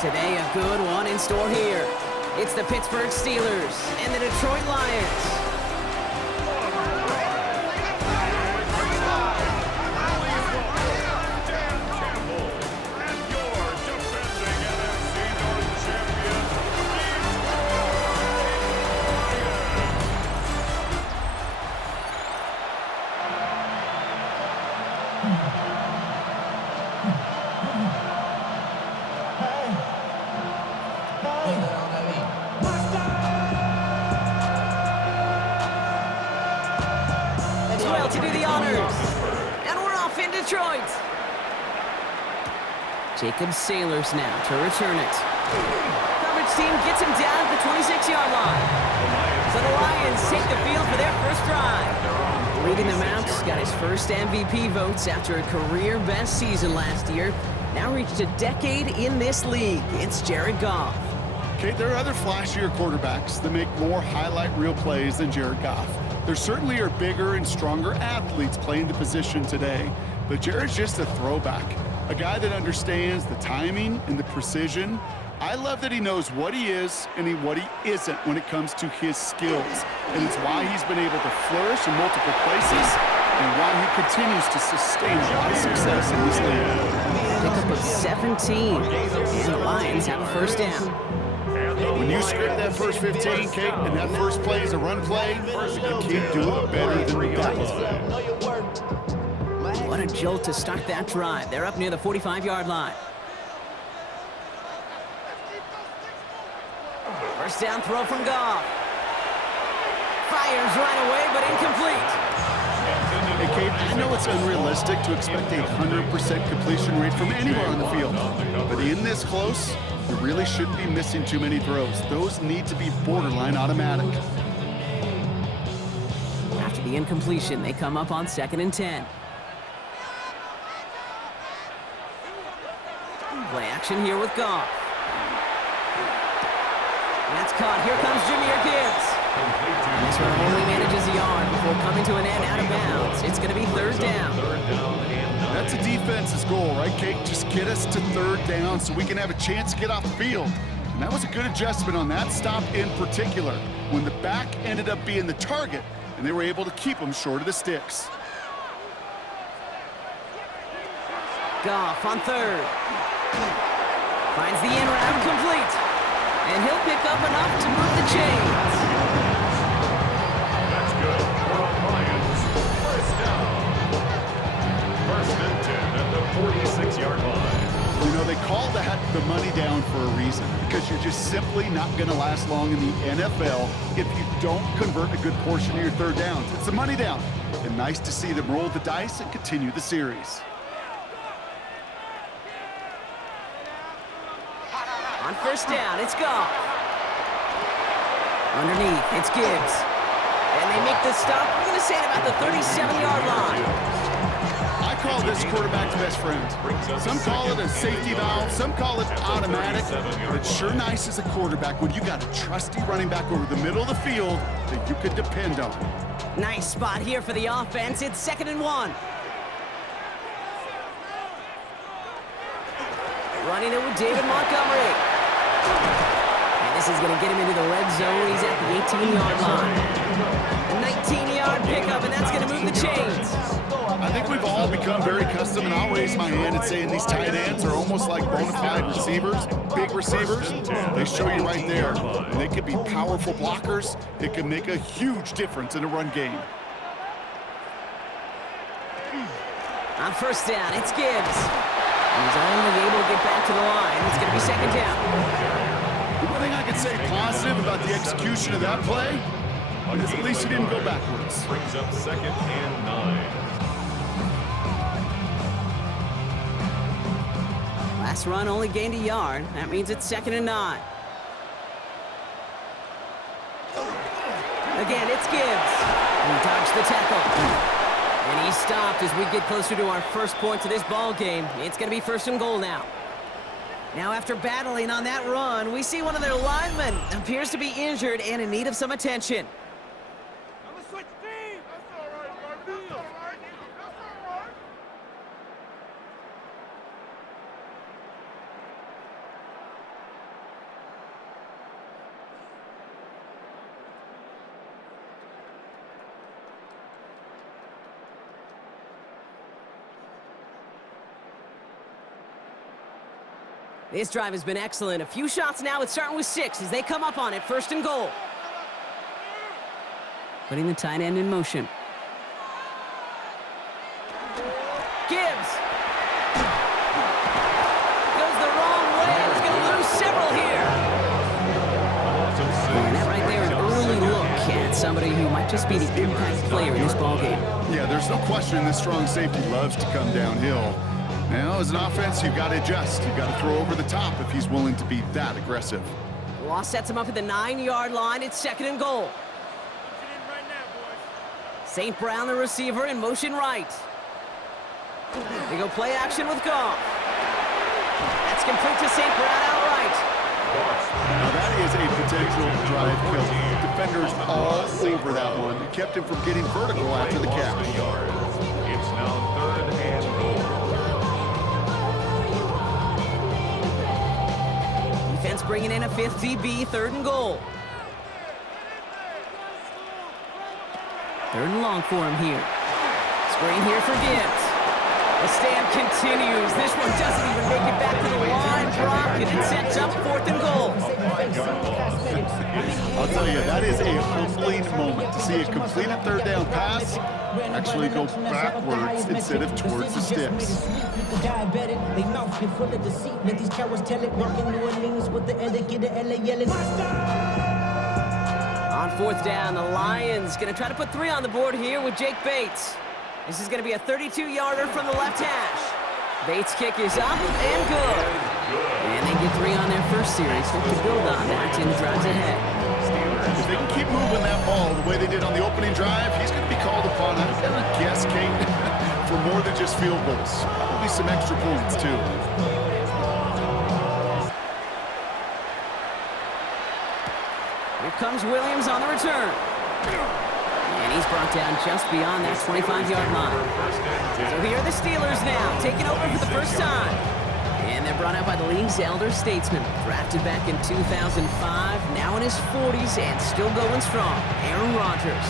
Today, a good one in store here. It's the Pittsburgh Steelers and the Detroit Lions. To do the honors. And we're off in Detroit. Jacob Sailors now to return it. Coverage team gets him down at the 26-yard line. So the Lions take the field for their first drive. Leading them out, got his first MVP votes after a career-best season last year. Now reached a decade in this league. It's Jared Goff. Okay, there are other flashier quarterbacks that make more highlight reel plays than Jared Goff. There certainly are bigger and stronger athletes playing the position today, but Jared's just a throwback, a guy that understands the timing and the precision. I love that he knows what he is and what he isn't when it comes to his skills, and it's why he's been able to flourish in multiple places and why he continues to sustain a lot of success in this league. Pickup of 17, and the Lions have a first down. When you script that first 15, Kate, and that first play is a run play, you can't do it better than that. What a jolt to start that drive. They're up near the 45-yard line. First down throw from Goff. Fires right away, but incomplete. Hey, Kate, I know it's unrealistic to expect a 100% completion rate from anywhere on the field, but in this close, you really shouldn't be missing too many throws. Those need to be borderline automatic. After the incompletion, they come up on 2nd and 10. Play action here with Goff. That's caught. Here comes Jahmyr Gibbs. And this one only manages a yard before coming to an end out of bounds. It's going to be 3rd down. That's a defense's goal, right, Kate? Just get us to 3rd down so we can have a chance to get off the field. And that was a good adjustment on that stop in particular, when the back ended up being the target, and they were able to keep him short of the sticks. Goff on 3rd. Finds the in route complete. And he'll pick up enough to move the chains. That's good. For the Lions, first down. 1st and 10 at the 46-yard line. You know, they call that the money down for a reason, because you're just simply not going to last long in the NFL if you don't convert a good portion of your 3rd downs. It's the money down. And nice to see them roll the dice and continue the series. On 1st down, it's Goff. Underneath, it's Gibbs. And they make the stop, we're going to say it about the 37-yard line. I call this quarterback's best friend. Some call it a safety valve, some call it automatic, but it's sure nice as a quarterback when you got a trusty running back over the middle of the field that you could depend on. Nice spot here for the offense. It's 2nd and 1. Running it with David Montgomery. And this is going to get him into the red zone. He's at the 18-yard line. 19-yard pickup, and that's going to move the chains. I think we've all become very accustomed, and I'll raise my hand and saying these tight ends are almost like bona fide receivers, big receivers. They show you right there. And they could be powerful blockers. It can make a huge difference in a run game. On 1st down, it's Gibbs. He's only able to get back to the line. It's going to be 2nd down. The one thing I can say positive about the execution of that play is at least he didn't go backwards. Brings up 2nd and 9. Last run only gained a yard. That means it's 2nd and 9. Again, it's Gibbs. He dodged the tackle. And he stopped as we get closer to our first points of this ball game. It's going to be 1st and goal now. Now, after battling on that run, we see one of their linemen appears to be injured and in need of some attention. This drive has been excellent. A few shots now. It's starting with 6 as they come up on it. 1st and goal. Putting the tight end in motion. Gibbs. Goes the wrong way. He's going to lose several here. And that right there, an early look at somebody who might just be the impact player in this ballgame. Yeah, there's no question this strong safety loves to come downhill. Now, as an offense, you've got to adjust. You've got to throw over the top if he's willing to be that aggressive. Law sets him up at the 9-yard line. It's 2nd and goal. St. Brown, the receiver, in motion right. They go play action with Goff. That's complete to St. Brown outright. Now that is a potential drive kill. Defenders all over that one. It kept him from getting vertical after the catch. It's now 3rd and goal. Defense bringing in a 5th DB, 3rd and goal. 3rd and long for him here. Screen here for Gibbs. The stamp continues. This one doesn't even make it back to the line. Brock, and it sets up 4th and goal. I'll tell you, that is a humbling moment to see a completed 3rd down pass actually go backwards instead of towards the sticks. On 4th down, the Lions going to try to put 3 on the board here with Jake Bates. This is going to be a 32-yarder from the left hash. Bates' kick is up and good. And they get 3 on their first series. Hope to build on that in the drives ahead. If they can keep moving that ball the way they did on the opening drive, he's going to be called upon, I'm going to guess, Kate, for more than just field goals. Probably some extra points, too. Here comes Williams on the return. And he's brought down just beyond that 25-yard line. So here are the Steelers now, taking over for the first time. And they're brought out by the league's elder statesman. Drafted back in 2005, now in his 40s and still going strong. Aaron Rodgers.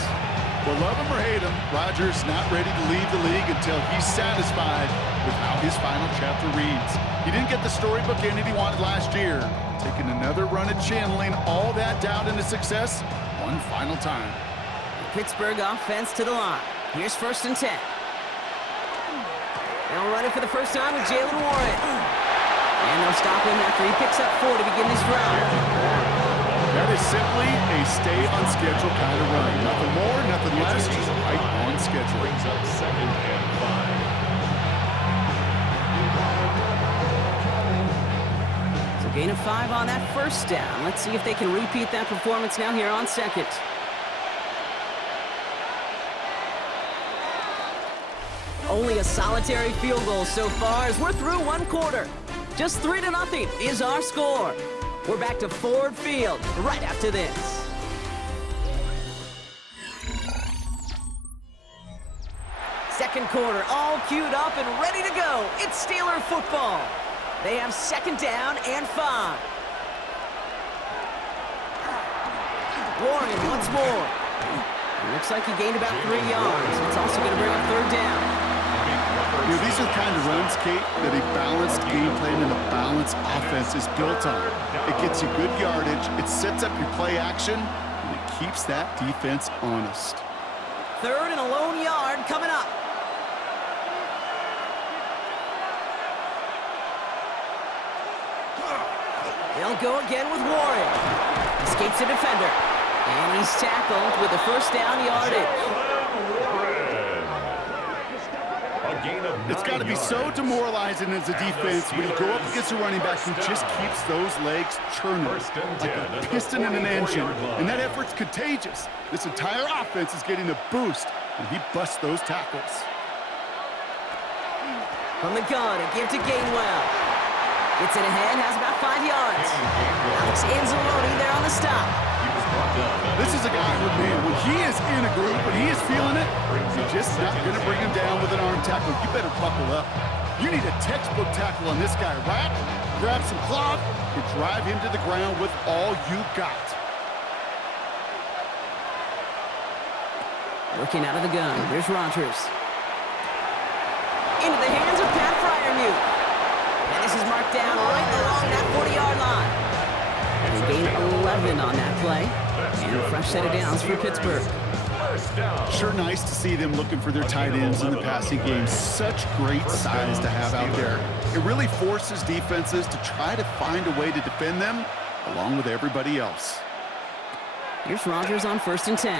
Well, love him or hate him, Rodgers not ready to leave the league until he's satisfied with how his final chapter reads. He didn't get the storybook ending he wanted last year. Taking another run at channeling all that doubt into success one final time. Pittsburgh offense to the line. Here's 1st and 10. They'll run it for the first time with Jalen Warren. And they'll stop him after he picks up 4 to begin this drive. That is simply a stay on schedule kind of run. Nothing more, nothing less, just right on schedule. Brings up 2nd and 5. So gain of 5 on that 1st down. Let's see if they can repeat that performance now here on 2nd. Only a solitary field goal so far as we're through 1 quarter. Just 3-0 is our score. We're back to Ford Field right after this. Second quarter, all queued up and ready to go. It's Steeler football. They have 2nd down and 5. Warren once more. It looks like he gained about 3 yards. It's also going to bring up 3rd down. You know, these are the kind of runs, Kate, that a balanced game plan and a balanced offense is built on. It gets you good yardage, it sets up your play action, and it keeps that defense honest. 3rd and a lone yard coming up. They'll go again with Warren. Escapes the defender. And he's tackled with the 1st down yardage. It's got to be so demoralizing as a defense when you go up against a running back who just keeps those legs churning like a piston in an engine. And that effort's contagious. This entire offense is getting a boost when he busts those tackles. From the gun, a give to Gainwell. Gets it ahead, has about 5 yards. Alex Anzalone there on the stop. This is a guy who, man, when he is in a group and he is feeling it, you're just not going to bring him down with an arm tackle. You better buckle up. You need a textbook tackle on this guy, right? Grab some cloth and drive him to the ground with all you got. Working out of the gun. Here's Rodgers. Into the hands of Pat Fryermuth. And this is marked down right along 11 on that play. And a fresh set of downs for Pittsburgh. First down. Sure nice to see them looking for their tight ends in the passing game. Such great size to have out there. It really forces defenses to try to find a way to defend them along with everybody else. Here's Rodgers on 1st and 10.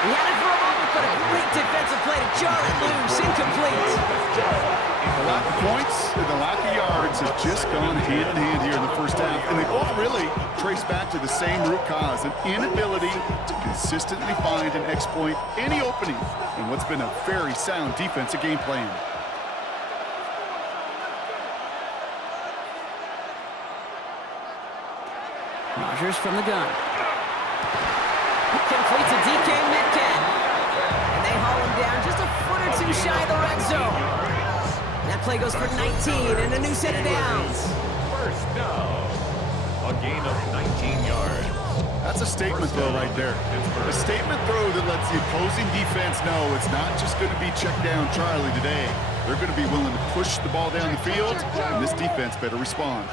He had it for a moment, but a great defensive play to jar it loose. Incomplete. The lack of points and the lack of yards has just gone hand in hand here in the first half, and they both really trace back to the same root cause, an inability to consistently find and exploit any opening in what's been a very sound defensive game plan. Rodgers from the gun. Complete to DK Metcalf. And they haul him down just a foot or two shy of the red zone. That play goes for 19 and a new set of downs. First down. A gain of 19 yards. That's a statement throw right there. A statement throw that lets the opposing defense know it's not just going to be check down Charlie today. They're going to be willing to push the ball down the field, and this defense better respond.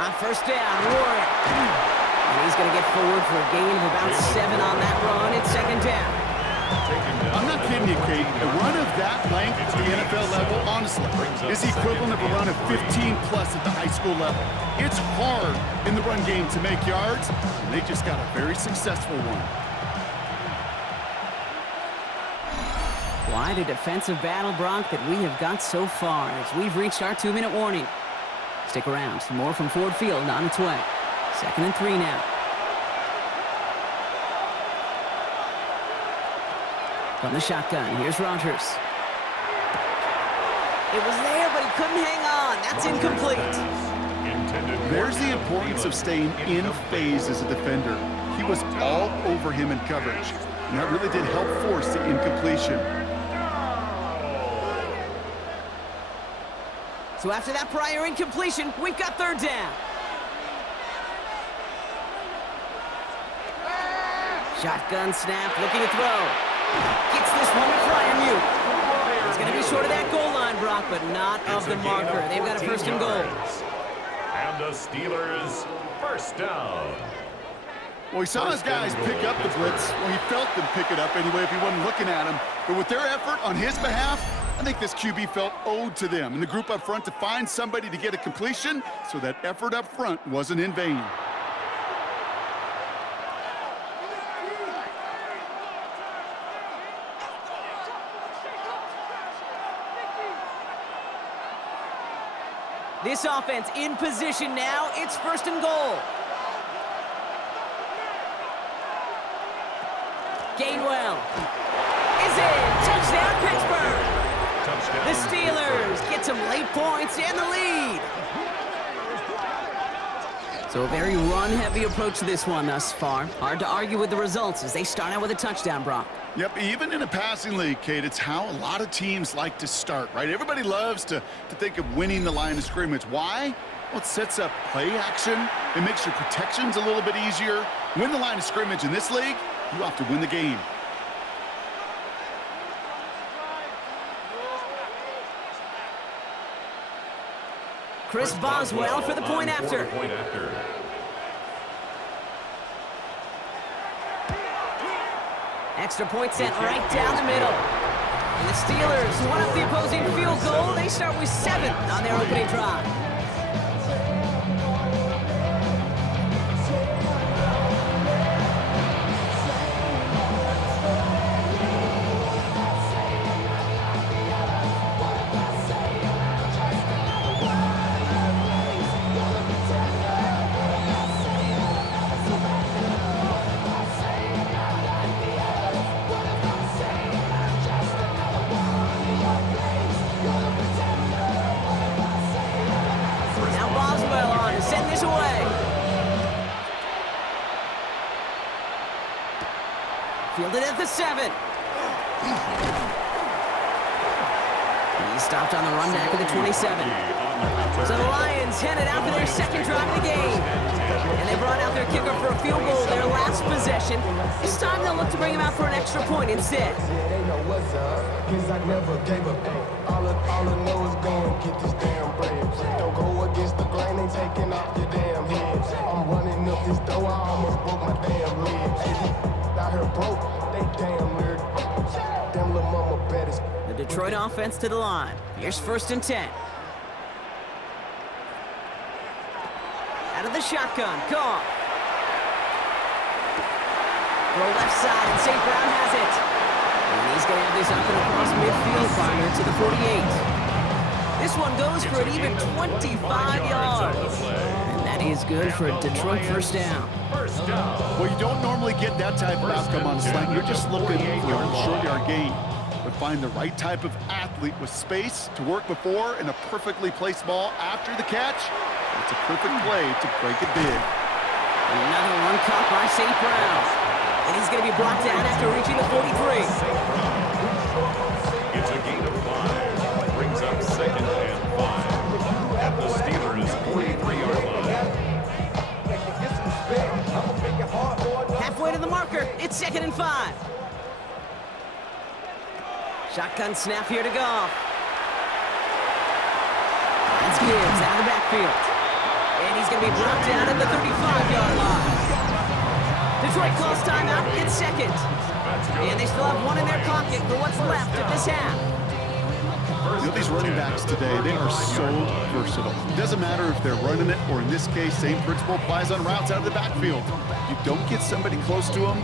On 1st down, Warren. And he's going to get forward for a gain of about 7 on that run. It's 2nd down. I'm not kidding you, Kate. A run of that length at the NFL level, honestly, is the equivalent of a run of 15-plus at the high school level. It's hard in the run game to make yards, and they just got a very successful one. Quite a defensive battle, Brock, that we have got so far as we've reached our 2-minute warning. Stick around. Some more from Ford Field on its way. 2nd and 3 now. From the shotgun, here's Rodgers. It was there, but he couldn't hang on. That's incomplete. There's the importance of staying in phase as a defender. He was all over him in coverage, and that really did help force the incompletion. So after that prior incompletion, we've got 3rd down. Shotgun snap, looking to throw. Gets this one to Fryermuth. It's going to be short of that goal line, Brock, but not of the marker. They've got a 1st and goal. And the Steelers, 1st down. Well, he saw his guys pick up the blitz. Well, he felt them pick it up anyway if he wasn't looking at him. But with their effort on his behalf, I think this QB felt owed to them and the group up front to find somebody to get a completion, so that effort up front wasn't in vain. This offense in position now. It's 1st and goal. Gainwell is in. Touchdown, Pittsburgh. The Steelers get some late points and the lead. So a very run-heavy approach to this one thus far. Hard to argue with the results as they start out with a touchdown, Brock. Yep, even in a passing league, Kate, it's how a lot of teams like to start, right? Everybody loves to think of winning the line of scrimmage. Why? Well, it sets up play action. It makes your protections a little bit easier. Win the line of scrimmage in this league, you have to win the game. Chris Boswell for the point after. Extra point sent right down the middle. And the Steelers won up the opposing field goal. They start with 7 on their opening drive. Fielded at the 7. He's He's stopped on the run back of the 27. So the Lions headed out for their second drive of the game. And they brought out their kicker for a field goal their last possession. This time they'll look to bring him out for an extra point instead. They know what's up, 'cause I never gave up. All I know is go and get this damn bread. Don't go against the grain, they taking off your damn head. I'm running up this door, I almost broke my damn leg. Out here broke, they damn weird. Damn little mama better. The Detroit offense to the line. Here's 1st and 10. Out of the shotgun, Goff. Throw left side, and St. Brown has it. And he's going to have this up and across midfield, partner, to the 48. This one goes for an even 25 yards. And that is good for a Detroit first down. Well, you don't normally get that type of outcome on a slant. You're just looking for a short yard gain. But find the right type of athlete with space to work before and a perfectly placed ball after the catch. It's a perfect play to break it big. Another one caught by St. Brown. And he's going to be brought down after reaching the 43. It's a gain of 5. Brings up 2nd and 5. At the Steelers' 43-yard line. Halfway to the marker. It's 2nd and 5. Shotgun snap here to Goff. That's Gibbs out of the backfield. And he's going to be brought down at the 35-yard line. Detroit calls timeout in 2nd. And they still have one in their pocket for what's left of this half. You know, these running backs today, they are so versatile. It doesn't matter if they're running it, or in this case, same principle applies on routes out of the backfield. You don't get somebody close to them.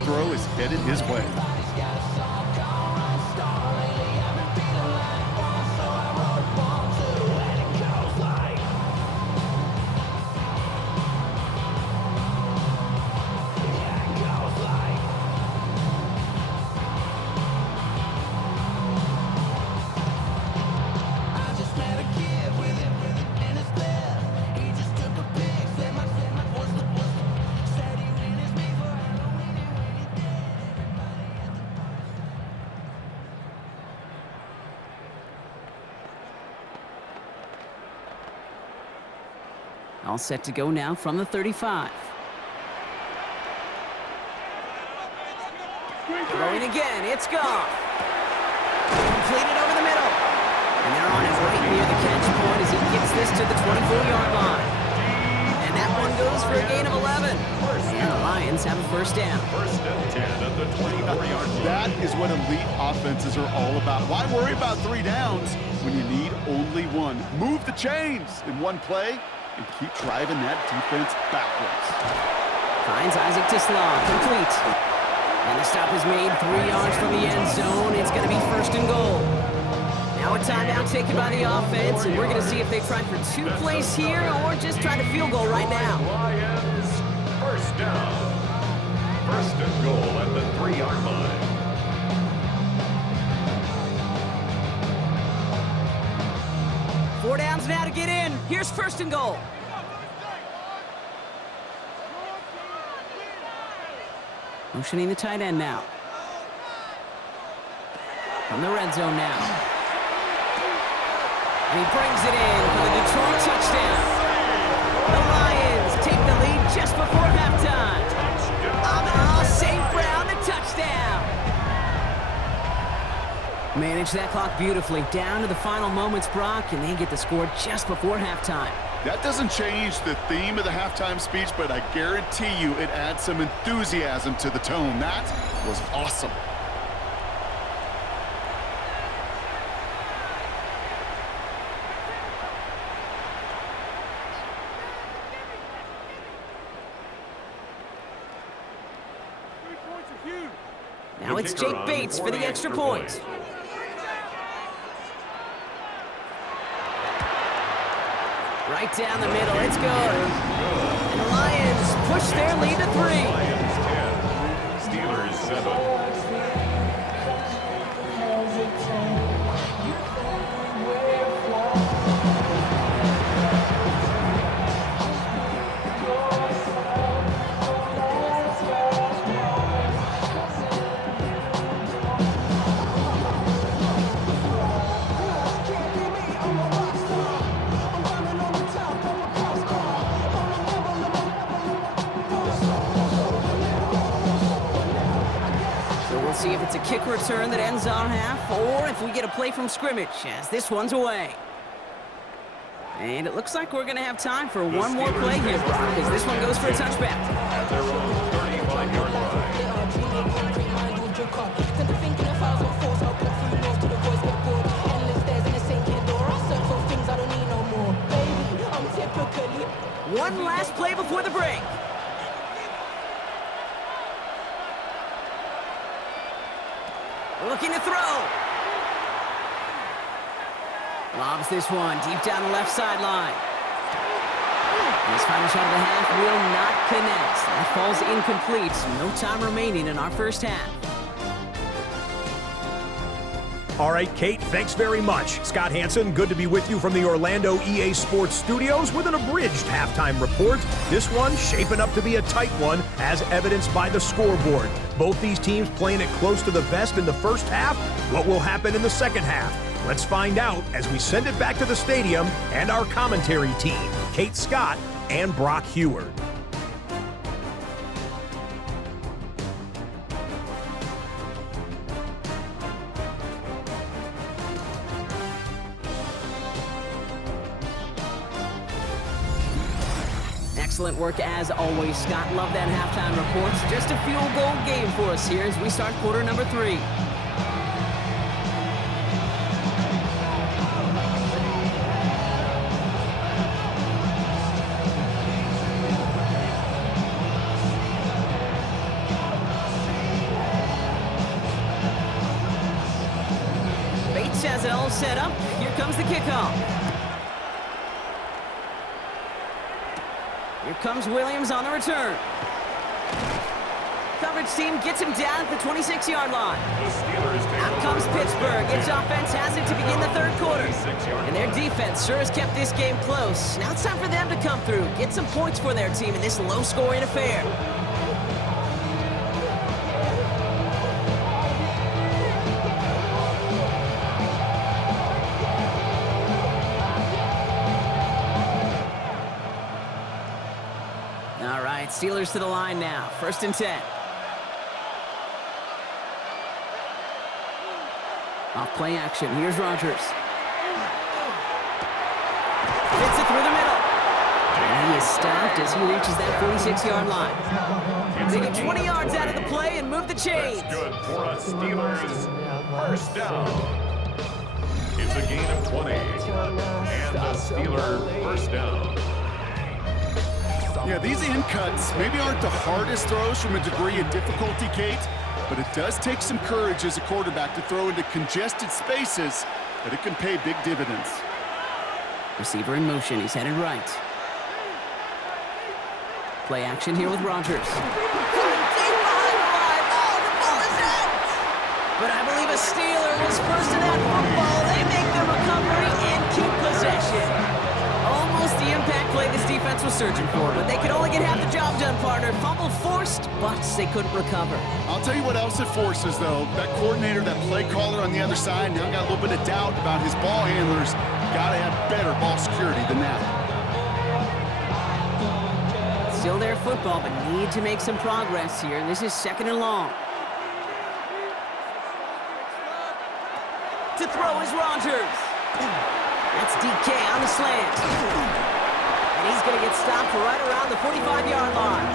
Throw is headed his way. I just met a kid with him in his bed. He just All set to go now from the 35. Throwing again, it's Goff. Completed over the middle. And they're on it right near the catch point as he gets this to the 24-yard line. And that one goes for a gain of 11. And the Lions have a first down. First and 10 at the 24-yard line. That is what elite offenses are all about. Why worry about 3 downs when you need only one? Move the chains in one play and keep driving that defense backwards. Finds Isaac Tisslaw, complete. And the stop is made 3 yards from the end zone. It's going to be first and goal. Now a timeout taken by the offense, and we're going to see if they try for 2 plays here or just try to field goal right now. Lions, first down. First and goal at the 3-yard line. Four downs now to get in. Here's first and goal. Motioning the tight end now. From the red zone now. And he brings it in for the Detroit touchdown. The Lions take the lead just before halftime. Amon St. Brown, the touchdown. Manage that clock beautifully. Down to the final moments, Brock, and they get the score just before halftime. That doesn't change the theme of the halftime speech, but I guarantee you it adds some enthusiasm to the tone. That was awesome. Now it's Jake Bates for the extra point. Right down the middle, it's good. And the Lions push their lead to 3. Lions 10, Steelers 7. See if it's a kick return that ends on half, or if we get a play from scrimmage, as this one's away. And it looks like we're going to have time for one more play here, Brock, because this one goes for a touchback. At their own 35-yard line. One last play before the break. Looking to throw. Lobs this one deep down the left sideline. His final shot of the half will not connect. That falls incomplete. No time remaining in our first half. All right, Kate, thanks very much. Scott Hansen, good to be with you from the Orlando EA Sports Studios with an abridged halftime report. This one shaping up to be a tight one, as evidenced by the scoreboard. Both these teams playing it close to the vest in the first half. What will happen in the second half? Let's find out as we send it back to the stadium and our commentary team, Kate Scott and Brock Heward. Excellent work as always, Scott. Love that halftime report. Just a field goal game for us here as we start quarter number 3. Bates has it all set up. Here comes the kickoff. Here comes Williams on the return. Coverage team gets him down at the 26-yard line. Out comes Pittsburgh. Its offense has it to begin the third quarter. And their defense sure has kept this game close. Now it's time for them to come through, get some points for their team in this low-scoring affair. right, Steelers to the line now. 1st and 10. Off play action. Here's Rodgers. Fits it through the middle. And he is stopped as he reaches that 46-yard line. They get 20 yards out of the play and move the chains. That's good for a Steelers 1st down. It's a gain of 20. And the Steeler 1st down. Yeah, these in cuts maybe aren't the hardest throws from a degree of difficulty, Kate, but it does take some courage as a quarterback to throw into congested spaces, but it can pay big dividends. Receiver in motion. He's headed right. Play action here with Rodgers. But I believe a Steeler was first in that football. They make the recovery and keep possession. Almost the impact play this defense was searching for, but they could only get half the job done, partner. Fumble forced, but they couldn't recover. I'll tell you what else it forces, though. That coordinator, that play caller on the other side, now got a little bit of doubt about his ball handlers. Got to have better ball security than that. Still their football, but need to make some progress here. This is 2nd and long. To throw is Rodgers. That's DK on the slant. And he's going to get stopped right around the 45-yard line.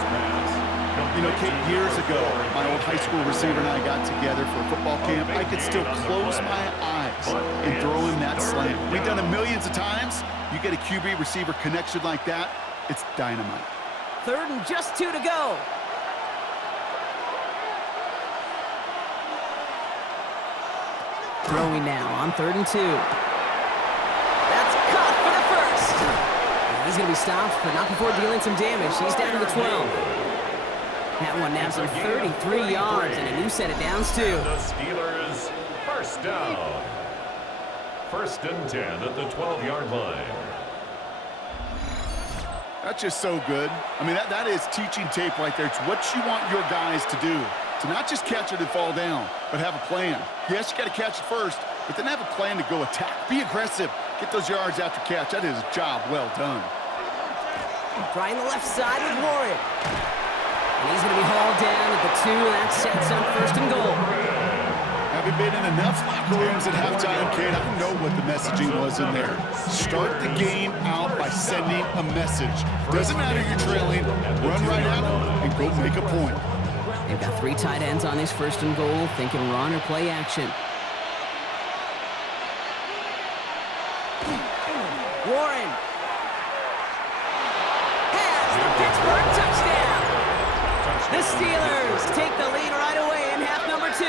You know, Kate, years ago, my old high school receiver and I got together for a football camp. I could still close my eyes and throw him that slant. We've done it millions of times. You get a QB receiver connection like that, it's dynamite. 3rd and just 2 to go. Throwing now on 3rd and 2. That's caught for the 1st. And he's going to be stopped, but not before dealing some damage. He's down to the 12. That one nabs him 33 yards and a new set of downs, too. The Steelers 1st down. 1st and 10 at the 12-yard line. That's just so good. I mean, that is teaching tape right there. It's what you want your guys to do. To not just catch it and fall down, but have a plan. Yes, you got to catch it first, but then have a plan to go attack. Be aggressive. Get those yards after catch. That is a job well done. Trying the left side with Warren. And he's going to be hauled down at the 2. That sets up 1st and goal. Having been in enough locker rooms at halftime, Kate, I know what the messaging was in there. Start the game out by sending a message. Doesn't matter you're trailing. Run right at them and go make a point. They've got 3 tight ends on this 1st and goal, thinking run or play action. Warren has the Pittsburgh touchdown. The Steelers take the lead right away in half number 2.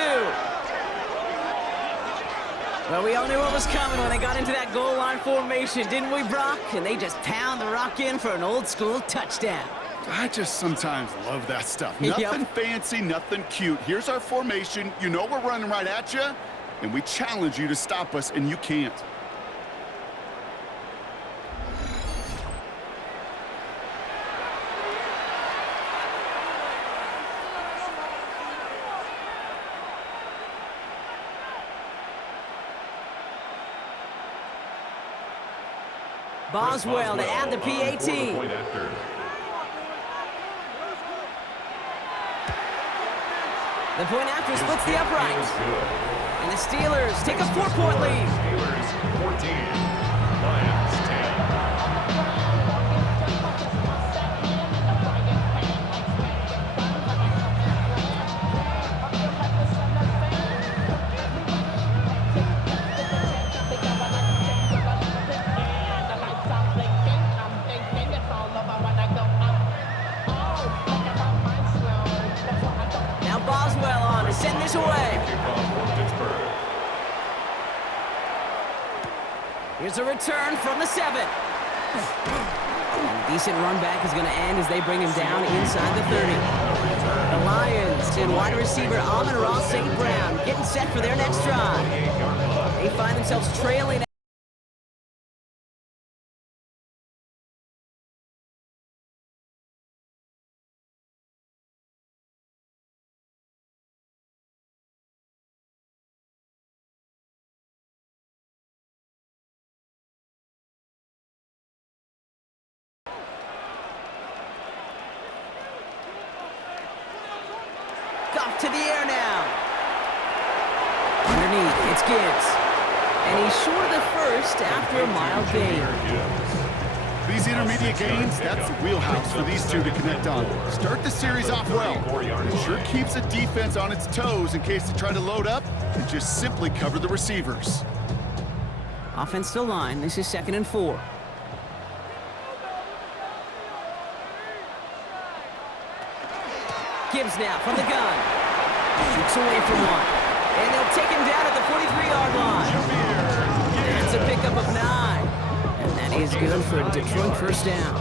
Well, we all knew what was coming when they got into that goal line formation, didn't we, Brock? And they just pound the rock in for an old school touchdown. I just sometimes love that stuff. Yep. Nothing fancy, nothing cute. Here's our formation. You know we're running right at you, and we challenge you to stop us, and you can't. Boswell to add the PAT. The point after splits the upright. And the Steelers take a 4-point lead. Steelers 14, Lions 10. Now Boswell on to send this away. Here's a return from the 7. A decent run back is going to end as they bring him down inside the 30. The Lions and wide receiver Amon-Ra St. Brown getting set for their next drive. They find themselves trailing. Goff to the air now. Underneath, it's Gibbs. And he's short of the first after a mild gain. These intermediate gains, that's the wheelhouse for these two to connect on. Start the series off well. It sure keeps the defense on its toes in case they try to load up and just simply cover the receivers. Offense to line. This is 2nd and 4. Gibbs now from the gun. Shoots away from one. And they'll take him down at the 43-yard line. That's a pickup of 9. And that is good for a Detroit first down.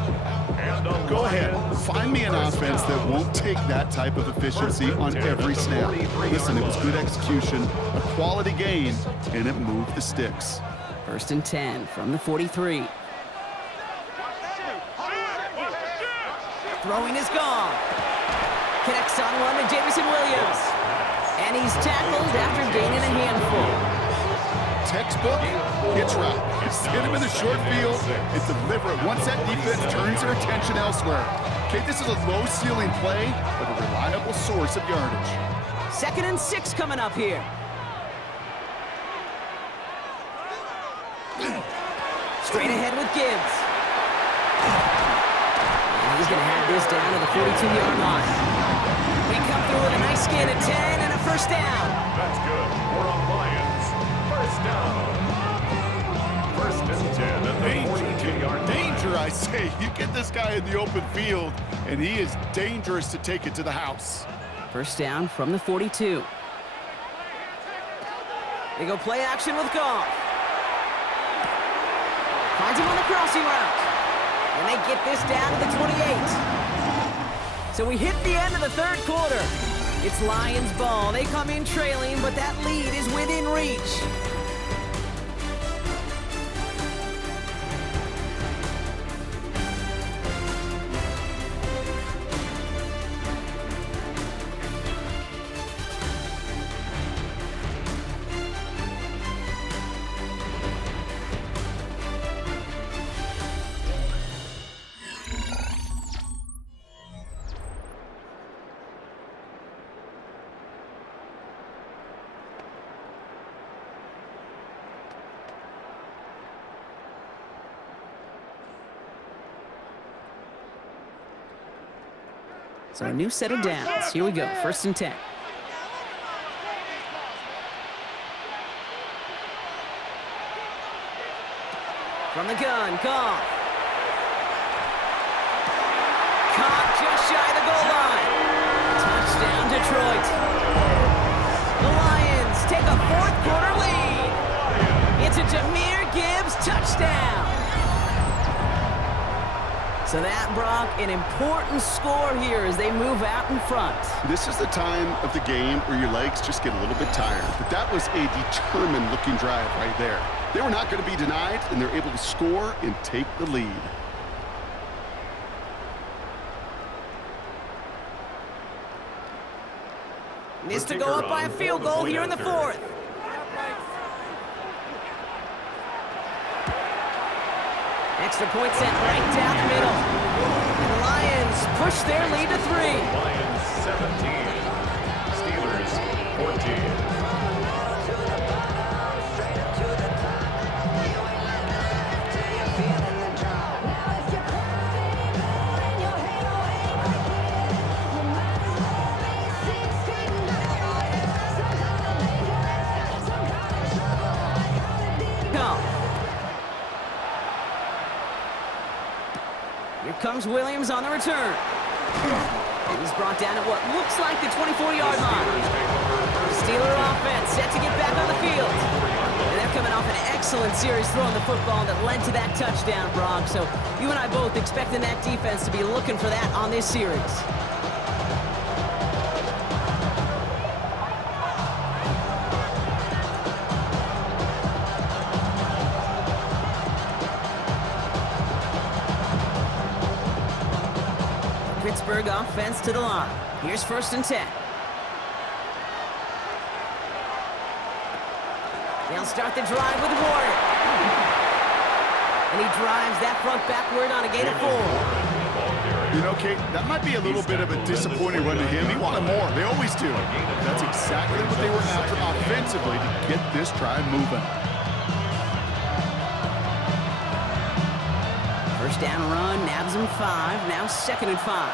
Go ahead. Find me an offense that won't take that type of efficiency on every snap. Listen, it was good execution, a quality gain, and it moved the sticks. 1st and 10 from the 43. Throwing is gone. Connects on one to Jameson Williams. And he's tackled after gaining a handful. Textbook hitch route. Just hit him in the short field and deliver it once that defense turns their attention elsewhere. Okay, this is a low-ceiling play, but a reliable source of yardage. 2nd and 6 coming up here. Straight ahead with Gibbs. And he's going to have this down to the 42-yard line. We come through with a nice gain of 10 and a first down. That's good. We're on Lions. First down. 1st and 10 at the 42-yard line. Danger, I say. You get this guy in the open field, and he is dangerous to take it to the house. First down from the 42. They go play action with Goff. Finds him on the crossing route. And they get this down to the 28. So we hit the end of the 3rd quarter. It's Lions ball. They come in trailing, but that lead is within reach. So a new set of downs. Here we go, 1st and 10. From the gun, Goff. Caught just shy of the goal line. Touchdown, Detroit. The Lions take a 4th quarter lead. It's a Jahmyr Gibbs touchdown. So that, Brock, an important score here as they move out in front. This is the time of the game where your legs just get a little bit tired. But that was a determined-looking drive right there. They were not going to be denied, and they're able to score and take the lead. Needs to go up by a field goal here in the 4th. Extra point sent right down the middle. And the Lions push their lead to 3. Lions 17. Steelers 14. Comes Williams on the return. And he's brought down at what looks like the 24-yard line. The Steeler offense set to get back on the field. And they're coming off an excellent series throwing the football that led to that touchdown, Brock. So you and I both expecting that defense to be looking for that on this series. Pittsburgh offense to the line. Here's 1st and 10. They'll start the drive with Warren. And he drives that front backward on a gain of 4. You know, Kate, that might be a little bit of a disappointing run to him. He wanted more. They always do. That's exactly what they were after offensively to get this drive moving. First down run, nabs him 5. Now 2nd and 5.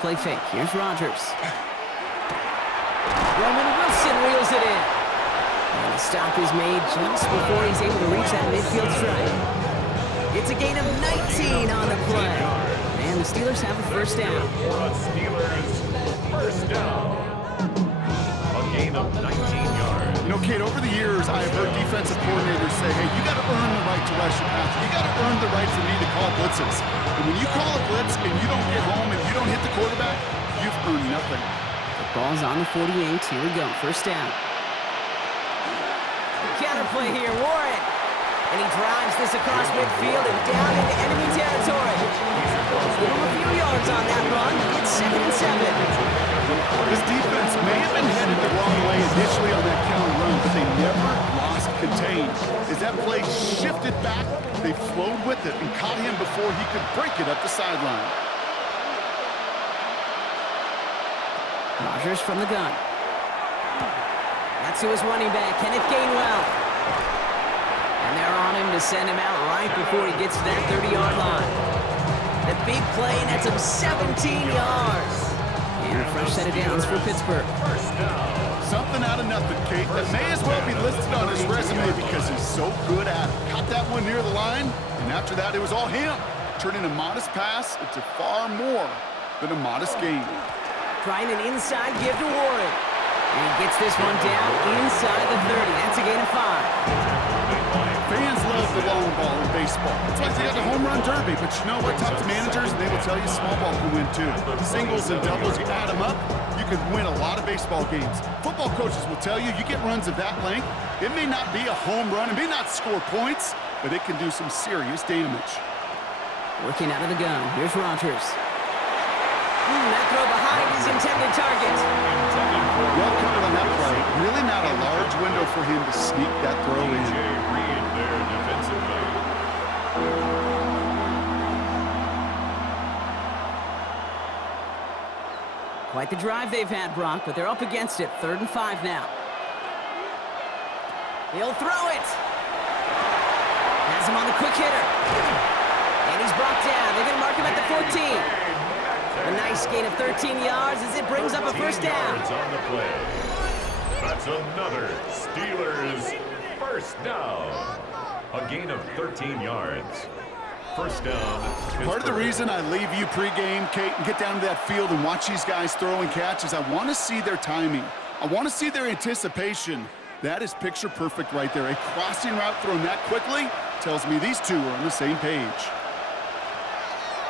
Play fake. Here's Rodgers. Roman Wilson reels it in. And the stop is made just before he's able to reach that midfield strike. It's a gain of 19 on the play. And the Steelers have a first down. The Steelers first down. A gain of 19 yards. You know, Kate, over the years, I have heard defensive coordinators say, hey, you got to earn the right to rush your pass. You got to earn the right for me to call blitzes. And when you call a blitz and you don't get home and you don't hit the quarterback, you've earned nothing. The ball's on the 48. Here we go. First down. Counterplay here. Warren. And he drives this across midfield and down into enemy territory. Give him a few yards on that run. It's 2nd and 7. This defense may have been headed the wrong way initially on that counter run, but they never lost contain. As that play shifted back, they flowed with it and caught him before he could break it up the sideline. Rodgers from the gun. That's to his running back, Kenneth Gainwell. And they're on him to send him out right before he gets to that 30-yard line. The big play nets him 17 yards. And a fresh set of downs for Pittsburgh. Something out of nothing, Kate. That may as well be listed on his resume because he's so good at it. Caught that one near the line, and after that, it was all him. Turning a modest pass into far more than a modest gain. Trying an inside give to Warren. And he gets this one down inside the 30. That's a gain of 5. Fans love the long ball in baseball. It's like they got the home run derby, but you know what? Talk to managers, and they will tell you small ball can win too. Singles and doubles, you add them up, you can win a lot of baseball games. Football coaches will tell you, you get runs of that length, it may not be a home run, it may not score points, but it can do some serious damage. Working out of the gun. Here's Rodgers. That throw behind his intended target. Well covered on that play. Really not a large window for him to sneak that throw in. There defensively. Quite the drive they've had, Brock, but they're up against it. 3rd and 5 now. He'll throw it. Has him on the quick hitter. And he's brought down. They're going to mark him at the 14. A nice gain of 13 yards as it brings up a first down. On the play. That's another Steelers first down. A gain of 13 yards. First down. Part of the reason I leave you pregame, Kate, and get down to that field and watch these guys throw and catch is I want to see their timing. I want to see their anticipation. That is picture perfect right there. A crossing route thrown that quickly tells me these two are on the same page.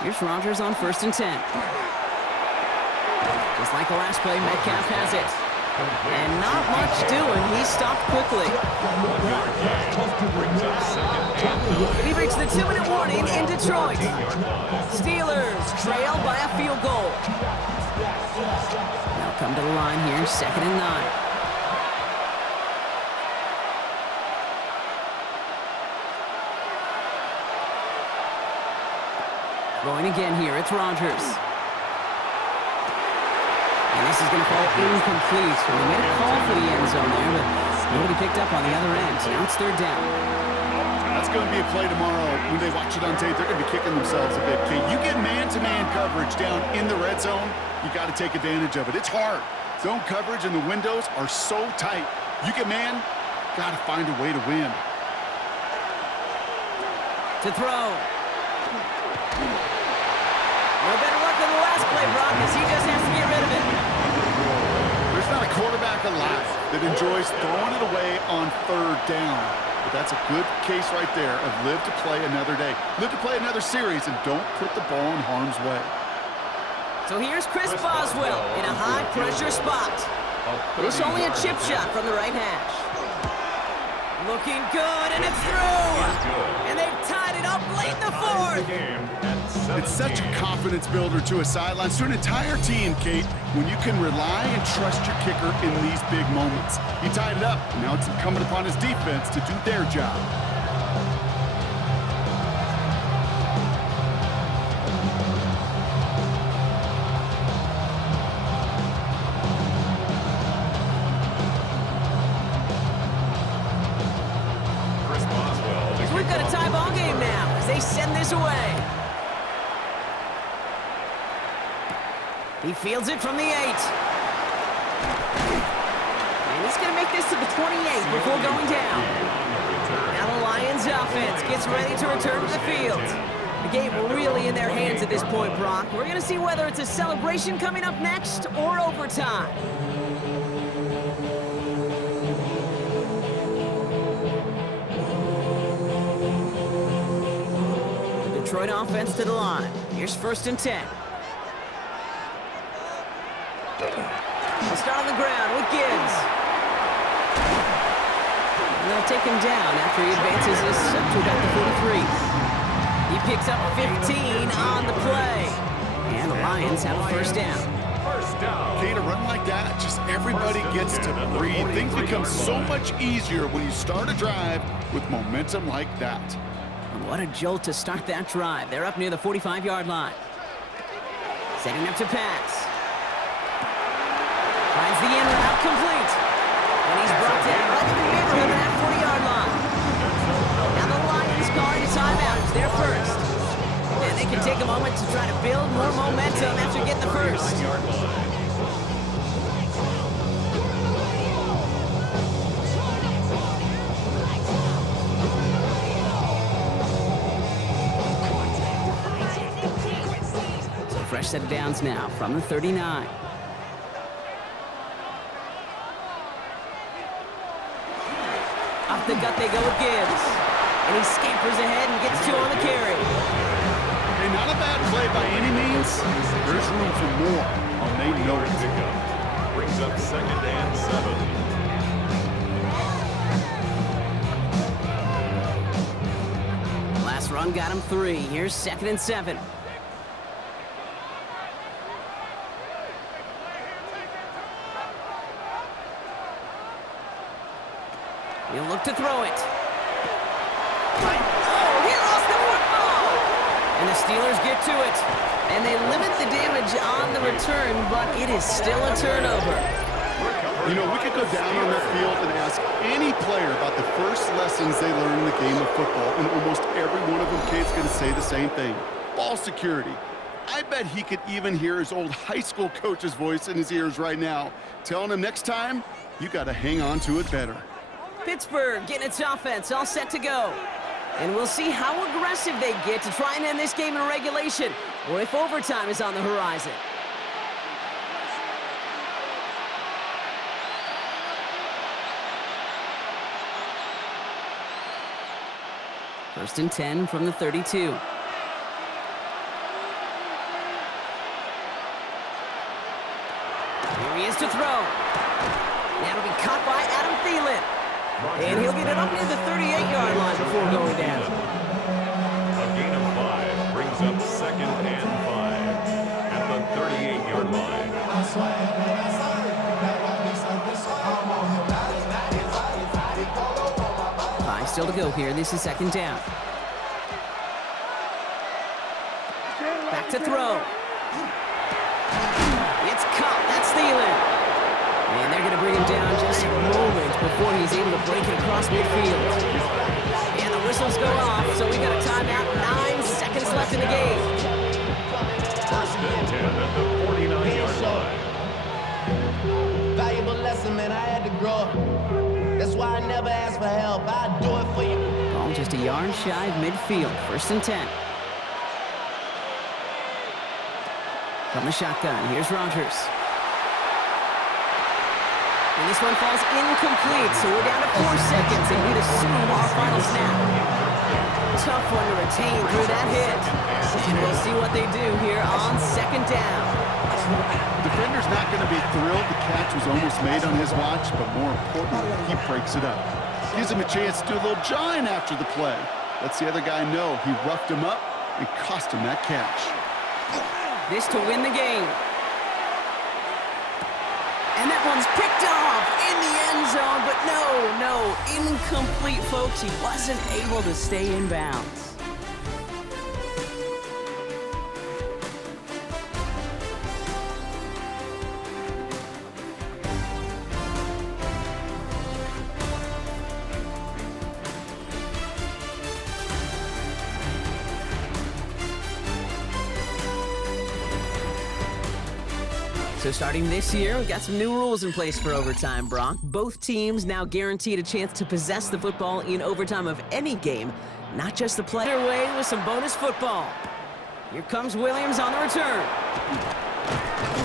Here's Rodgers on 1st and 10. Just like the last play, Metcalf has it. And not much doing. He stopped quickly. He breaks the 2-minute warning in Detroit. Steelers trail by a field goal. Now come to the line here, 2nd and 9. Going again here, it's Rodgers. And this is going to fall incomplete. They made a call for the end zone there, but nobody picked up on the other end. Now it's 3rd down. That's going to be a play tomorrow. When they watch it on tape, they're going to be kicking themselves a bit. Kate, you get man-to-man coverage down in the red zone, you got to take advantage of it. It's hard. Zone coverage and the windows are so tight. You get man, got to find a way to win. To throw. No better luck than the last play, Brock, as he just has to get rid of it. There's not a quarterback alive that enjoys throwing it away on 3rd down. But that's a good case right there of live to play another day. Live to play another series and don't put the ball in harm's way. So here's Chris Boswell in a high-pressure spot. It's only a chip shot from the right hash. Looking good, and it's through! And they've tied it up late in the 4th. It's such a confidence builder to a sideline, to an entire team, Kate, when you can rely and trust your kicker in these big moments. He tied it up, and now it's incumbent upon his defense to do their job. they send this away. He fields it from the 8. And he's going to make this to the 28 before going down. Now the Lions offense gets ready to return to the field. The game really in their hands at this point, Brock. We're going to see whether it's a celebration coming up next or overtime. The Detroit offense to the line. Here's 1st and 10. They'll start on the ground with Gibbs. And they'll take him down after he advances this up to about the 43. He picks up 15 on the play. And the Lions have a 1st down. First down. Okay, to run like that, just everybody gets to breathe. Things become so much easier when you start a drive with momentum like that. And what a jolt to start that drive. They're up near the 45-yard line. Setting up to pass. Finds the in route complete. And he's brought down right in the middle of that 40-yard line. Now the Lions calling a timeout. It's their 1st. And they can take a moment to try to build more momentum after getting the 1st. So fresh set of downs now from the 39. Off the gut they go with Gibbs. And he scampers ahead and gets 2 on the carry. Hey, not a bad play by any means. There's room for more. I'll make note. Brings up 2nd and 7. Last run got him 3. Here's 2nd and 7. He'll look to throw it. Oh, he lost the football! And the Steelers get to it. And they limit the damage on the return, but it is still a turnover. You know, we could go down on the field and ask any player about the first lessons they learned in the game of football, and almost every one of them kids going to say the same thing. Ball security. I bet he could even hear his old high school coach's voice in his ears right now, telling him next time, you got to hang on to it better. Pittsburgh getting its offense all set to go. And we'll see how aggressive they get to try and end this game in regulation, or if overtime is on the horizon. First and 10 from the 32. Here he is to throw. That'll be caught by Adam Thielen. And he'll get it up near the 38-yard line before going down. A gain of 5 brings up 2nd and 5 at the 38-yard line. 5 still to go here. This is 2nd down. Back to throw. It's caught. That's Thielen. And they're going to bring him down just a moment before he's able to break it across midfield. And the whistles go off, so we got a timeout. 9 seconds left in the game. First and 10 at the 49-yard line. Valuable lesson, man. I had to grow up. That's why I never ask for help. I'll do it for you. Ball just a yard shy of midfield. 1st and 10. From the shotgun, here's Rodgers. And this one falls incomplete, so we're down to 4 seconds, and we'd assume our final snap. Tough one to retain through that hit. And we'll see what they do here on 2nd down. Defender's not going to be thrilled the catch was almost made on his watch, but more importantly, he breaks it up. Gives him a chance to do a little jawing after the play. Lets the other guy know he roughed him up and cost him that catch. This to win the game. And that one's picked off in the end zone, but no, incomplete, folks. He wasn't able to stay in bounds. So starting this year, we've got some new rules in place for overtime, Brock. Both teams now guaranteed a chance to possess the football in overtime of any game, not just the play. Away with some bonus football. Here comes Williams on the return.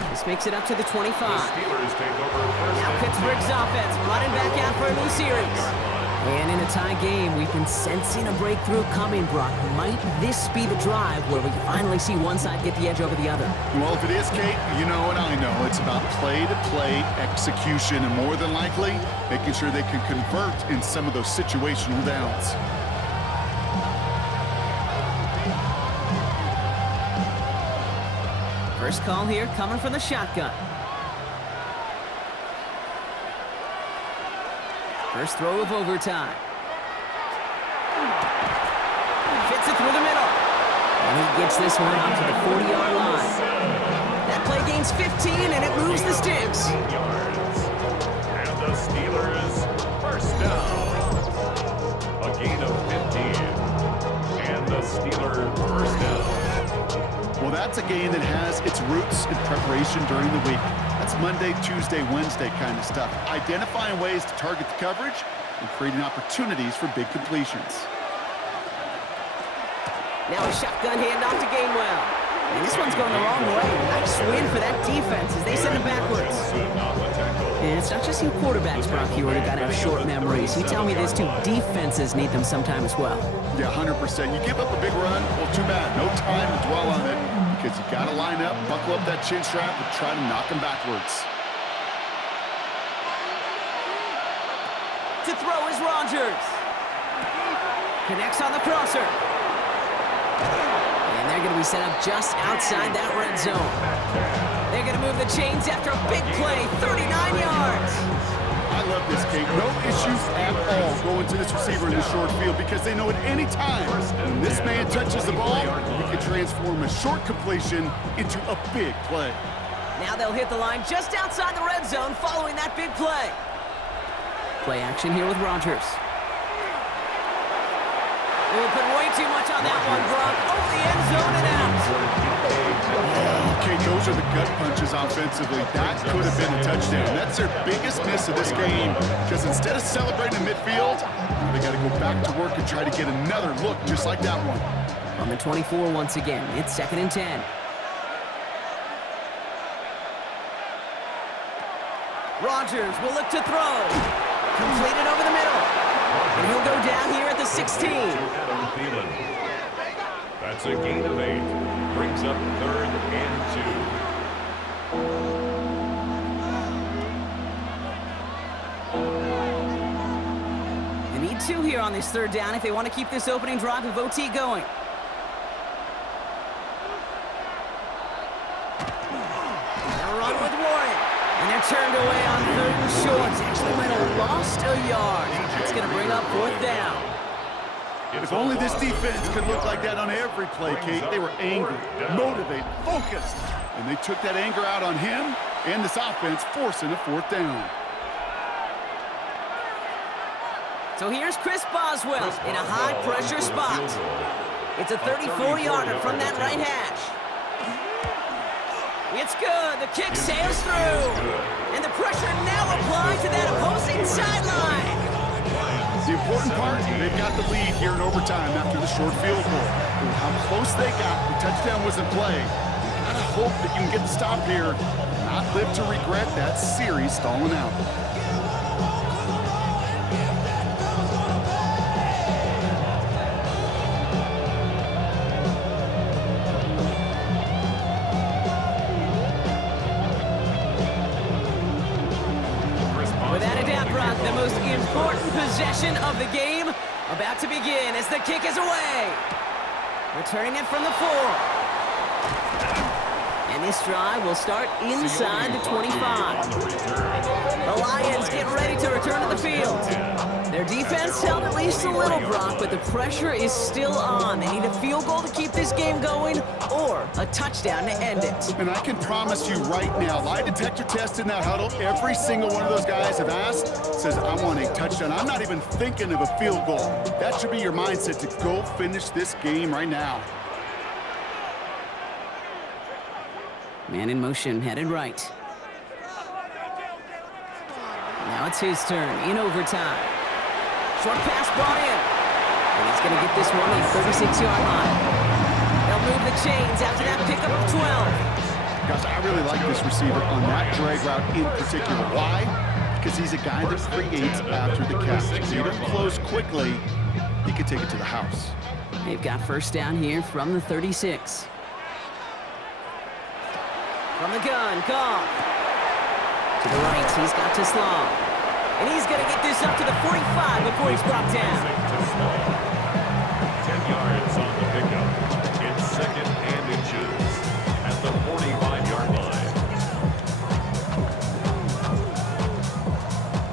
This makes it up to the 25. Steelers take over first. Now Pittsburgh's offense running back out for a new series. And in a tie game, we've been sensing a breakthrough coming, Brock. Might this be the drive where we finally see one side get the edge over the other? Well, if it is, Kate, you know and I know it's about play-to-play execution, and more than likely, making sure they can convert in some of those situational downs. First call here coming from the shotgun. First throw of overtime. Fits it through the middle. And he gets this one out to the 40-yard line. That play gains 15, and it moves the sticks. Yards. And the Steelers first down. A gain of 15. And the Steelers first down. Well, that's a game that has its roots in preparation during the week. That's Monday, Tuesday, Wednesday kind of stuff. Identifying ways to target the coverage and creating opportunities for big completions. Now a shotgun handoff to Gainwell. And this one's going the wrong way. Nice win for that defense as they send it backwards. And it's not just you quarterbacks, Brock, you already got to have short memories. You tell me these two defenses need them sometime as well. Yeah, 100%. You give up a big run, well, too bad. No time to dwell on it because you got to line up, buckle up that chin strap, and try to knock them backwards. To throw is Rodgers. Connects on the crosser. And they're going to be set up just outside that red zone. They're going to move the chains after a big play, 39 yards. I love this, Kate. No issues at all going to this receiver in the short field because they know at any time when this man touches the ball, he can transform a short completion into a big play. Now they'll hit the line just outside the red zone following that big play. Play action here with Rodgers. We'll put way too much on that one, Brock. Over the end zone and out. Okay, those are the gut punches offensively. That could have been a touchdown. That's their biggest miss of this game because instead of celebrating in midfield, they got to go back to work and try to get another look just like that one. On the 24 once again, it's 2nd and 10. Rodgers will look to throw. Completed over the middle. And he'll go down here at the 16. That's a gain of 8. Brings up 3rd and 2. They need 2 here on this 3rd down if they want to keep this opening drive of OT going. They'll run with Warren. And they're turned away on 3rd and short. Actually might have lost a yard. That's going to bring up 4th down. If only this defense could look like that on every play, Kate. They were angry, motivated, focused. And they took that anger out on him and this offense, forcing a 4th down. So here's Chris Boswell in a high-pressure spot. It's a 34-yarder from that right hash. It's good. The kick sails through. And the pressure now applied to that opposing sideline. The important part, they've got the lead here in overtime after the short field goal. And how close they got, the touchdown was in play. You gotta hope that you can get the stop here, not live to regret that series stalling out. The most important possession of the game about to begin as the kick is away. Returning it from the 4. And this drive will start inside the 25. The Lions get ready to return to the field. Their defense held at least a little, Brock, but the pressure is still on. They need a field goal to keep this game going or a touchdown to end it. And I can promise you right now, lie detector test in that huddle, every single one of those guys have asked, says, I want a touchdown. I'm not even thinking of a field goal. That should be your mindset to go finish this game right now. Man in motion, headed right. Now it's his turn in overtime. Short pass brought in. And he's going to get this one at the 36-yard line. They'll move the chains after that pickup of 12. Guys, I really like this receiver on that drag route in particular. Why? Because he's a guy that creates after the catch. If he doesn't close quickly, he could take it to the house. They've got first down here from the 36. From the gun, Goff. To the right, he's got to Slaw. And he's going to get this up to the 45 before he's brought down. 10 yards on the pickup. It's 2nd and inches at the 45-yard line.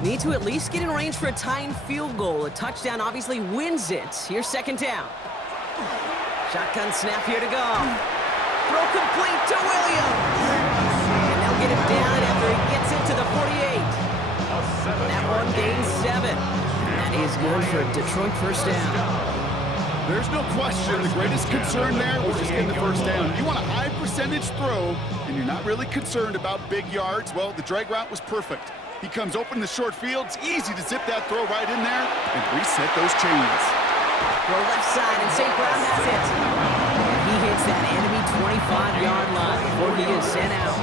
Need to at least get in range for a tying field goal. A touchdown obviously wins it. Here's 2nd down. Shotgun snap here to go. Throw complete to Williams. And they'll get him down after he gets into the 48. That one gains 7. That is good for a Detroit first down. There's no question. The greatest concern there was just getting the first down. You want a high percentage throw, and you're not really concerned about big yards. Well, the drag route was perfect. He comes open in the short field. It's easy to zip that throw right in there and reset those chains. Throw left side, and St. Brown has it. And he hits that enemy 25-yard line before he is sent out.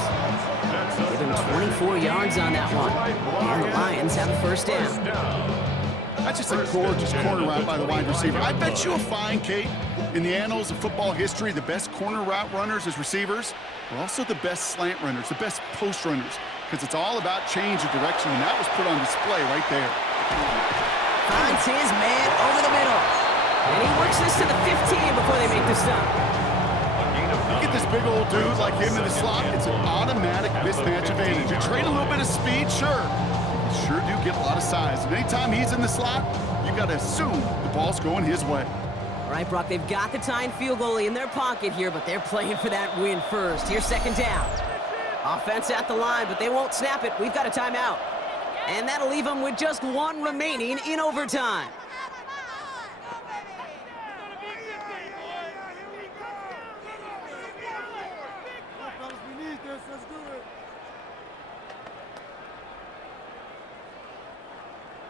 Give him 24 yards on that one. And the Lions have a first down. That's just a gorgeous corner route by the wide receiver. I bet you'll find, Kate, in the annals of football history, the best corner route runners as receivers are also the best slant runners, the best post runners, because it's all about change of direction, and that was put on display right there. Finds his man over the middle. And he works this to the 15 before they make the stop. You get this big old dude like him in the slot, it's an automatic mismatch advantage. You trade a little bit of speed, sure. You sure do get a lot of size. And anytime he's in the slot, you got to assume the ball's going his way. All right, Brock, they've got the tying field goal in their pocket here, but they're playing for that win first. Here's 2nd down. Offense at the line, but they won't snap it. We've got a timeout. And that'll leave them with just 1 remaining in overtime.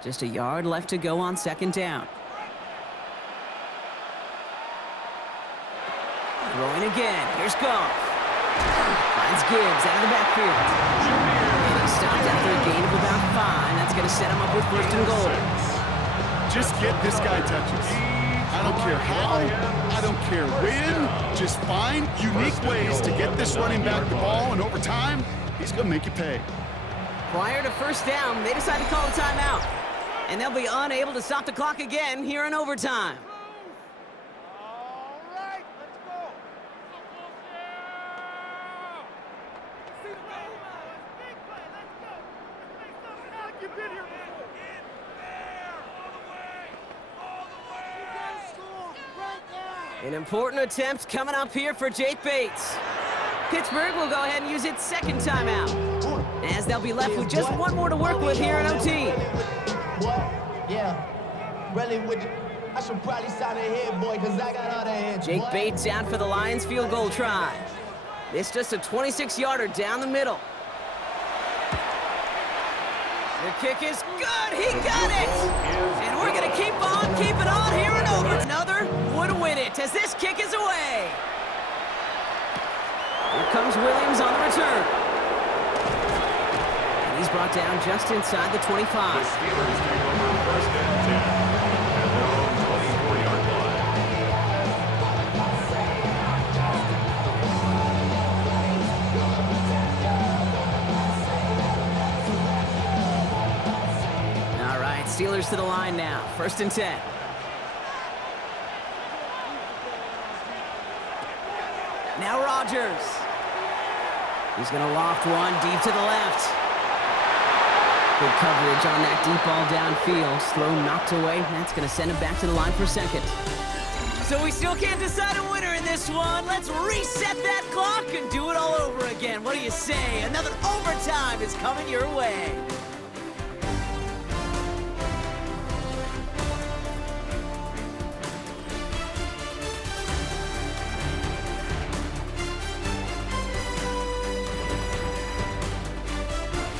Just a yard left to go on 2nd down. Throwing again. Here's Goff. Finds Gibbs out of the backfield. And he stopped after a gain of about 5. That's going to set him up with 1st and goal. Just get this guy touches. I don't care how, I don't care when. Just find unique ways to get this running back the ball, and over time, he's going to make you pay. Prior to first down, they decided to call a timeout. And they'll be unable to stop the clock again here in overtime. All right, let's go. You've been here before. An important attempt coming up here for Jake Bates. Pittsburgh will go ahead and use its 2nd timeout, as they'll be left with just 1 more to work with here in OT. What? Yeah. Really, I should probably sign a head, boy, because I got all the heads. Jake Bates out for the Lions field goal try. It's just a 26-yarder down the middle. The kick is good. He got it. And we're going to keep on keeping on here and over. Another would win it as this kick is away. Here comes Williams on the return. And he's brought down just inside the 25. The Steelers take over 1st and 10 at their own 24-yard line. All right, Steelers to the line now. 1st and 10. Now Rodgers. He's going to loft one deep to the left. Good coverage on that deep ball downfield. Throw knocked away. That's going to send him back to the line for 2nd. So we still can't decide a winner in this one. Let's reset that clock and do it all over again. What do you say? Another overtime is coming your way.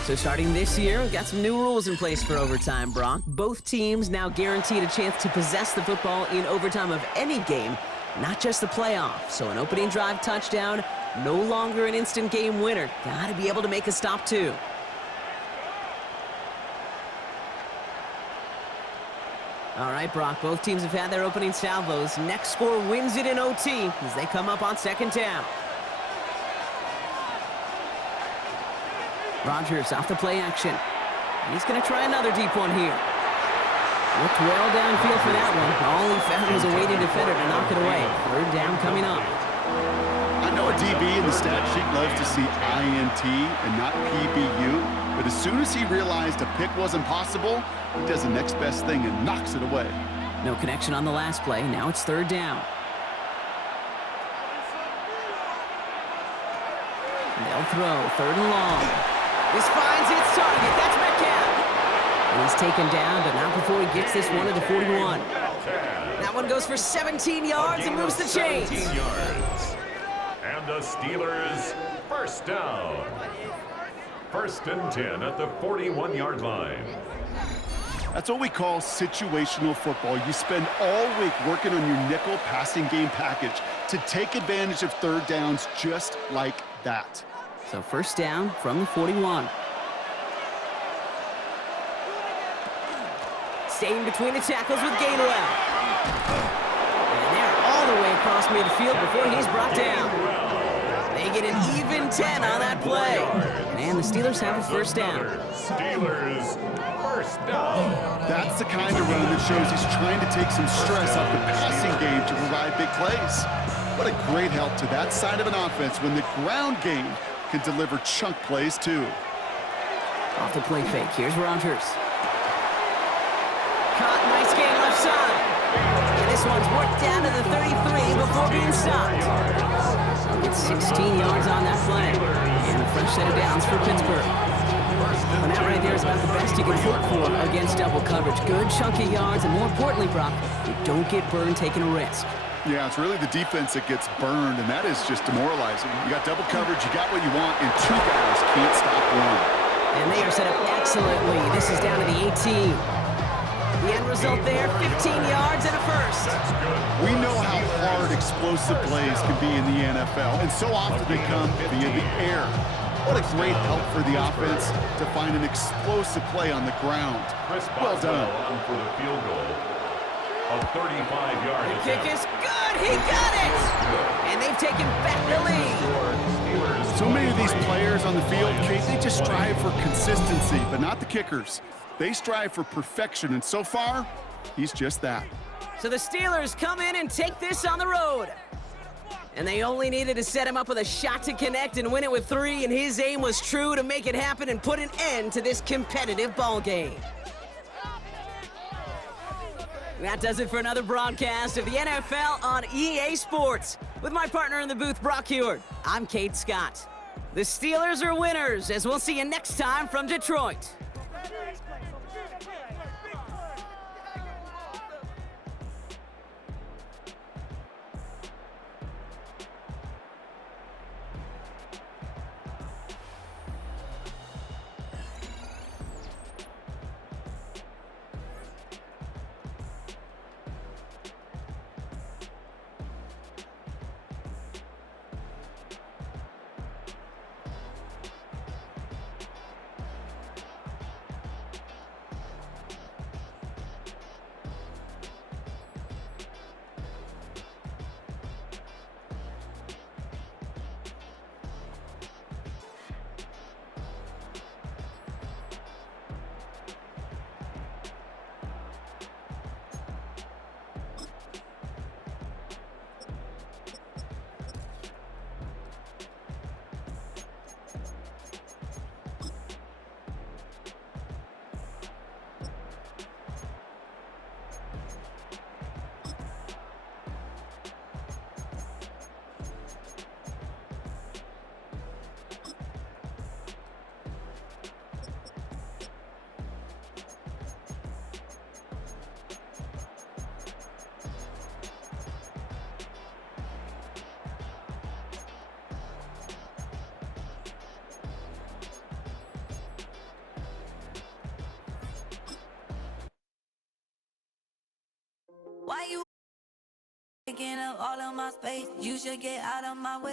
So starting this year, we've got some new rules in place for overtime, Brock. Both teams now guaranteed a chance to possess the football in overtime of any game, not just the playoff. So an opening drive touchdown, no longer an instant game winner. Got to be able to make a stop, too. All right, Brock, both teams have had their opening salvos. Next score wins it in OT as they come up on second down. Rodgers off the play action. He's going to try another deep one here. Looked well downfield for that one. All he found was a waiting defender to knock it away. Third down coming up. I know a DB in the stat sheet loves to see INT and not PBU, but as soon as he realized a pick wasn't possible, he does the next best thing and knocks it away. No connection on the last play. Now it's third down. They'll throw. Third and long. This finds its target. That's Metcalf. And he's taken down, but not before he gets this one at the 41. That one goes for 17 yards and moves the chains. 17 yards. And the Steelers first down. First and 10 at the 41-yard line. That's what we call situational football. You spend all week working on your nickel passing game package to take advantage of third downs just like that. So first down from the 41. Staying between the tackles with Gainwell. And they're all the way across midfield before he's brought down. They get an even 10 on that play. And the Steelers have a first down. Steelers first down. That's the kind of run that shows he's trying to take some stress off the passing game to provide big plays. What a great help to that side of an offense when the ground game can deliver chunk plays too. Off the play fake. Here's Rodgers. Caught, nice game left side. And this one's worked down to the 33 before being stopped. Gets 16 yards on that play. And a fresh set of downs for Pittsburgh. And that right there is about the best you can hope for against double coverage. Good chunky yards, and more importantly, Brock, you don't get burned taking a risk. Yeah, it's really the defense that gets burned, and that is just demoralizing. You got double coverage, you got what you want, and two guys can't stop one. And they are set up excellently. This is down to the 18. The end result there, 15 yards and a first. We know how hard explosive plays can be in the NFL, and so often they come via the air. What a great help for the offense to find an explosive play on the ground. Well done. For the field goal. A 35-yard The kick is good. He got it. And they've taken back the lead. So many of these players on the field, Kate, they just strive for consistency, but not the kickers. They strive for perfection, and so far, he's just that. So the Steelers come in and take this on the road. And they only needed to set him up with a shot to connect and win it with 3, and his aim was true to make it happen and put an end to this competitive ball game. That does it for another broadcast of the NFL on EA Sports. With my partner in the booth, Brock Heward, I'm Kate Scott. The Steelers are winners, as we'll see you next time from Detroit. Taking up all of my space, you should get out of my way.